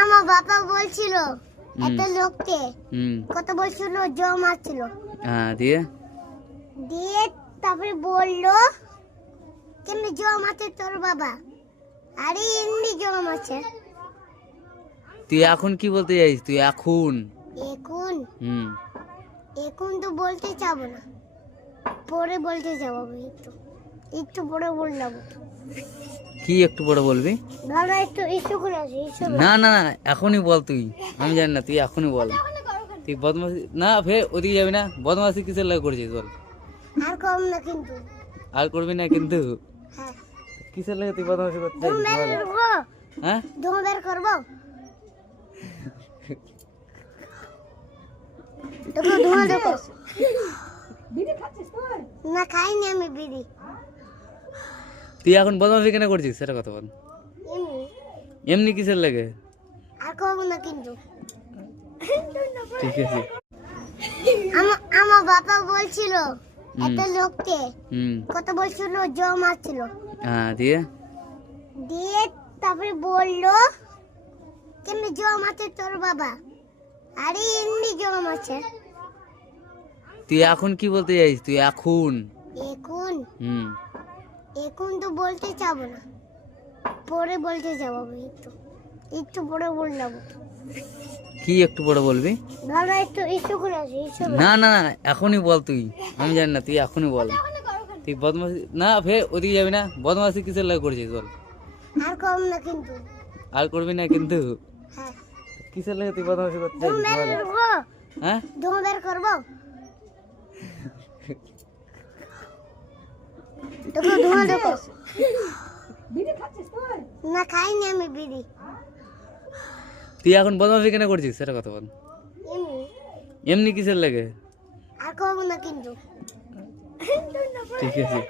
আমার বাবা বলছিল একটা লোককে কত বলছিল জম আসছিল। হ্যাঁ, দিয়ে দিয়ে তারপরে বললো কেমনি জম আছে তোর বাবা? আরে এমনি জম আছে। তুই এখন কি বলতে চাইছিস? তুই এখন এখন হুম এখন তো বলতে চাবো না, পরে বলতে যাবো। আমি একটু একটু পরে বললাম। কি একটু পরে বলবি? দাদা একটু একটু করে আসি। না না না, এখনই বল তুই। আমি জানি না, তুই এখনই বল। তুই বদমাশি না, ফের ওদিকে যাবি না। বদমাশি কিসের লাগে করছিস বল? আর কম না কিন্তু। আর করবি না কিন্তু? হ্যাঁ, কিসের লাগে তুই বদমাশি করছিস ধুম বের বল? করবো। হ্যাঁ, ধুম বের করবো। তোকে ধোঁয়া দেবো। না খাইনি আমি বিড়ি। তুই এখন বদমাশি কেন করছিস সেটা কথা বল। এমনি এমনি কিসের লাগে? আর করবো না কিন্তু। ঠিক আছে। আমার বাবা বলছিল একটা লোককে হুম কত বলছিল জম আসছিল। হ্যাঁ, দিয়ে দিয়ে তারপরে বললো কেমনি জম আছে তোর বাবা? আরে এমনি জম আছে। তুই এখন কি বলতে চাইছিস? তুই এখন এখন হুম এখন তো বলতে চাবো না, পরে বলতে যাবো। আমি একটু একটু পরে বললাম। কি একটু পরে বলবি? দাদা একটু একটু করে আসি। না না না, এখনই বল তুই। আমি জানি না, তুই এখনই বল। তুই বদমাশি না, ফের ওদিকে যাবি না। বদমাশি কিসের লাগে করছিস বল? আর কম না কিন্তু। আর করবি না কিন্তু? হ্যাঁ, কিসের লাগে তুই বদমাশি করছিস ধুম বের বল? করবো। হ্যাঁ, ধুম বের করবো। তোকে ধোঁয়া দেবো। না খাইনি আমি বিড়ি। তুই এখন বদমাশি কেন করছিস সেটা কথা বল। এমনি এমনি কিসের লাগে? আর করবো না কিন্তু। ঠিক আছে।